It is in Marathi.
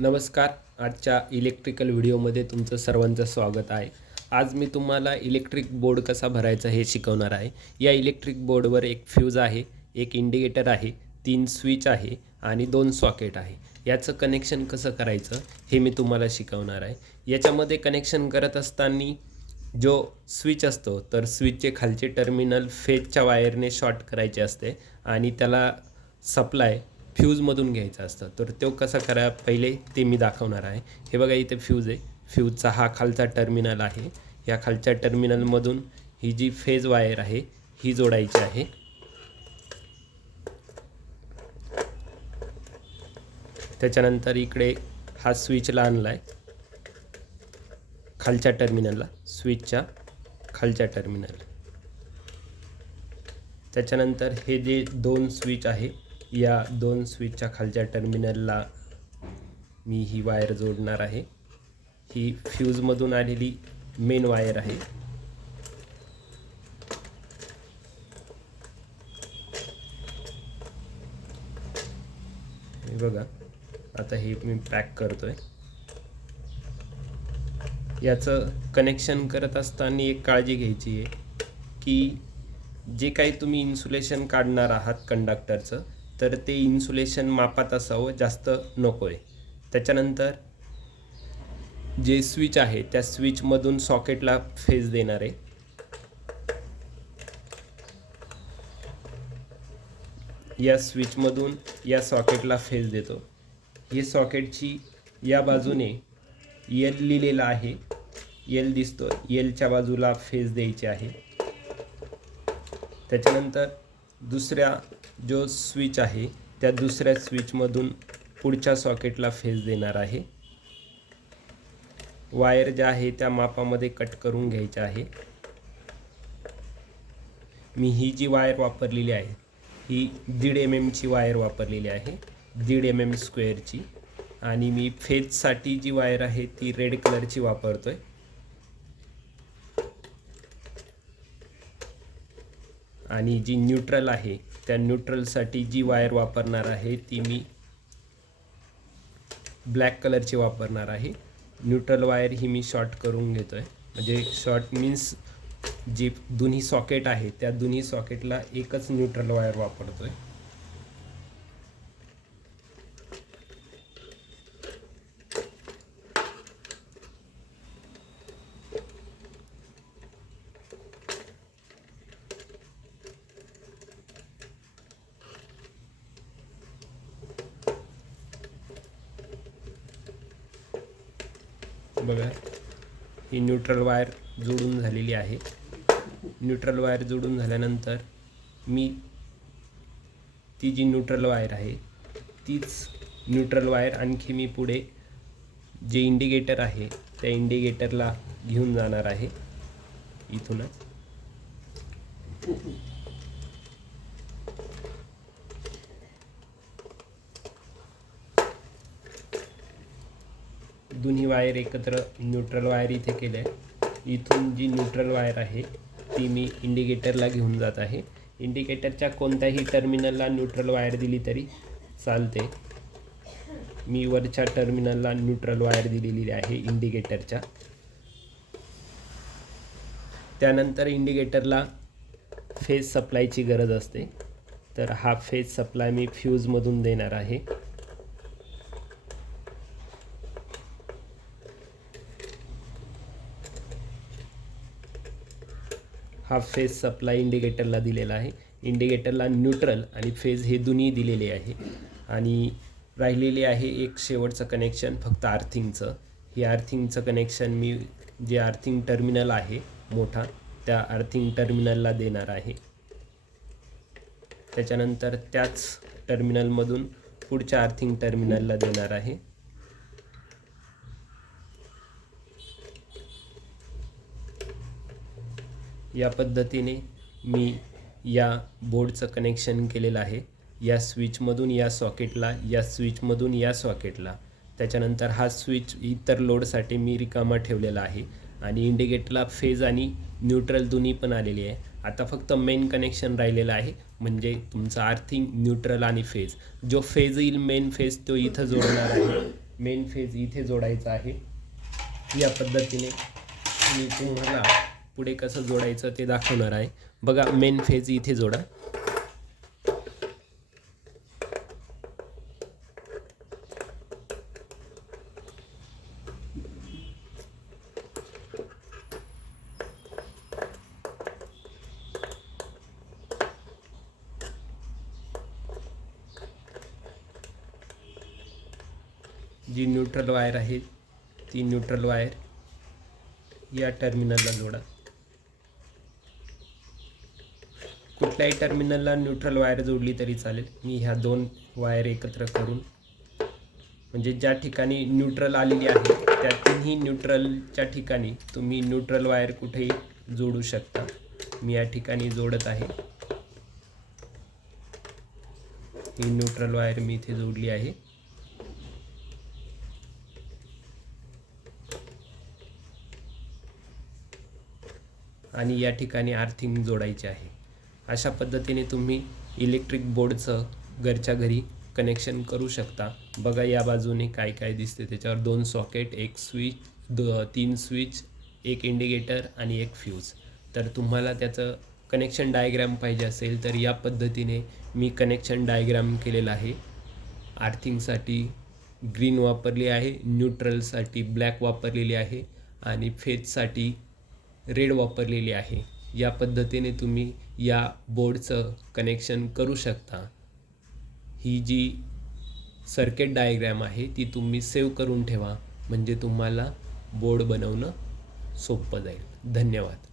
नमस्कार. आजच्या इलेक्ट्रिकल व्हिडिओमध्ये तुमचं सर्वांचं स्वागत आहे. आज मी तुम्हाला इलेक्ट्रिक बोर्ड कसा भरायचा हे शिकवणार आहे. या इलेक्ट्रिक बोर्डवर एक फ्यूज आहे एक इंडिकेटर आहे तीन स्विच आहे आणि दोन सॉकेट आहे. याचं कनेक्शन कसं करायचं हे मी तुम्हाला शिकवणार आहे. याच्यामध्ये कनेक्शन करत असताना जो स्विच असतो तर स्विचचे खालचे टर्मिनल फेजच्या वायरने शॉर्ट करायचे असते आणि त्याला सप्लाय फ्यूजमधून घ्यायचा असतं. तर तो कसा करा पहिले ते मी दाखवणार आहे. हे बघा इथे फ्यूज आहे. फ्यूजचा हा खालचा टर्मिनल आहे. या खालच्या टर्मिनलमधून ही जी फेज वायर आहे ही जोडायची आहे. त्याच्यानंतर इकडे हा स्विचला आणला आहे खालच्या टर्मिनलला स्विचच्या खालच्या टर्मिनल. त्याच्यानंतर हे जे दोन स्विच आहे या दोन स्विचच्या खालच्या टर्मिनलला मी ही वायर जोडणार आहे. ही फ्यूजमधून आलेली मेन वायर आहे. बघा आता हे मी पॅक करतोय. याचं कनेक्शन करत असताना एक काळजी घ्यायची आहे की जे काही तुम्ही इन्सुलेशन काढणार आहात कंडक्टरचं तर ते इन्सुलेशन मापात असावं जास्त नको आहे. त्याच्यानंतर जे स्विच आहे त्या स्विचमधून सॉकेटला फेज देणार आहे. या स्विचमधून या सॉकेटला फेज देतो. हे सॉकेटची या बाजूने यल लिहिलेला आहे. एल दिसतो एलच्या बाजूला फेज द्यायची आहे. त्याच्यानंतर दुसऱ्या जो स्विच आहे त्या दुसऱ्या स्विचमधून पुढच्या सॉकेटला फेज देणार आहे. वायर ज्या आहे त्या मापामध्ये कट करून घ्यायच्या आहे. मी ही जी वायर वापरलेली आहे ही दीड एम एमची वायर वापरलेली आहे दीड एम एम स्क्वेअरची आणि मी फेजसाठी जी वायर आहे ती रेड कलरची वापरतो आहे आणि जी न्यूट्रल आहे त्या न्यूट्रलसाठी जी वायर वापरणार आहे ती मी ब्लॅक कलरची वापरणार आहे. न्यूट्रल वायर ही मी शॉर्ट करून घेतो आहे म्हणजे शॉर्ट मीन्स जी दोन्ही सॉकेट आहे त्या दोन्ही सॉकेटला एकच न्यूट्रल वायर वापरतो आहे बघा. ही न्यूट्रल वायर जोडून झालेली आहे. न्यूट्रल वायर जोडून झाल्यानंतर मी ती जी न्यूट्रल वायर आहे तीच न्यूट्रल वायर आणखी मी पुढे जे इंडिकेटर आहे त्या इंडिकेटरला घेऊन जाणार आहे. इथूनच. दोन्ही वायर एकत्र न्यूट्रल वायर इथे केलं आहे इथून जी न्यूट्रल वायर आहे ती मी इंडिकेटरला घेऊन जात आहे. इंडिकेटरच्या कोणत्याही टर्मिनलला न्यूट्रल वायर दिली तरी चालते. मी वरच्या टर्मिनलला न्यूट्रल वायर दिलेली आहे इंडिकेटरच्या त्यानंतर इंडिकेटरला फेज सप्लायची गरज असते. तर हा फेज सप्लाय मी फ्यूजमधून देणार आहे. हा फेज सप्लाय इंडिकेटरला दिलेला आहे. इंडिकेटरला न्यूट्रल आणि फेज हे दोन्ही दिलेले आहे. आणि राहिलेले आहे एक शेवटचं कनेक्शन फक्त आर्थिंगचं हे आर्थिंगचं कनेक्शन मी जे आर्थिंग टर्मिनल आहे मोठा त्या आर्थिंग टर्मिनलला देणार आहे. त्याच्यानंतर त्याच टर्मिनलमधून पुढच्या आर्थिंग टर्मिनलला देणार आहे. या पद्धतीने मी या बोर्डचं कनेक्शन केलेलं आहे. या स्विचमधून या सॉकेटला या स्विचमधून या सॉकेटला त्याच्यानंतर हा स्विच इतर लोडसाठी मी रिकामा ठेवलेला आहे. आणि इंडिकेटला फेज आणि न्यूट्रल दोन्ही पण आलेली आहे. आता फक्त मेन कनेक्शन राहिलेलं आहे. म्हणजे तुमचं आर्थिंग न्यूट्रल आणि फेज जो फेज येईल मेन फेज तो इथं जोडणार आहे. मेन फेज इथे जोडायचा आहे. या पद्धतीने मी तुम्हाला पुढे कसं जोडायचं ते दाखवणार आहे. बघा मेन फेज इथे जोडा. जी न्यूट्रल वायर आहे ती न्यूट्रल वायर या टर्मिनलला जोडा. कुठल्याही टर्मिनलला न्यूट्रल वायर जोडली तरी चालेल. मी ह्या दोन वायर एकत्र करून म्हणजे ज्या ठिकाणी न्यूट्रल आलेली आहे त्या तिन्ही न्यूट्रलच्या ठिकाणी तुम्ही न्यूट्रल वायर कुठेही जोडू शकता. मी या ठिकाणी जोडत आहे. ही न्यूट्रल वायर मी इथे जोडली आहे. आणि या ठिकाणी आर्थिंग जोडायची आहे. अशा पद्धतीने तुम्ही इलेक्ट्रिक बोर्डचं घरच्या घरी कनेक्शन करू शकता. बघा या बाजूने काय काय दिसते. त्याच्यावर दोन सॉकेट एक स्विच द तीन स्विच एक इंडिकेटर आणि एक फ्यूज तर तुम्हाला त्याचं कनेक्शन डायग्राम पाहिजे असेल तर या पद्धतीने मी कनेक्शन डायग्राम केलेलं आहे. आर्थिंगसाठी ग्रीन वापरली आहे न्यूट्रलसाठी ब्लॅक वापरलेली आहे आणि फेजसाठी रेड वापरलेली आहे. या पद्धतीने तुम्ही या बोर्डचं कनेक्शन करू शकता. ही जी सर्किट डायग्रॅम आहे ती तुम्ही सेव्ह करून ठेवा. म्हणजे तुम्हाला बोर्ड बनवणं सोपं जाईल. धन्यवाद.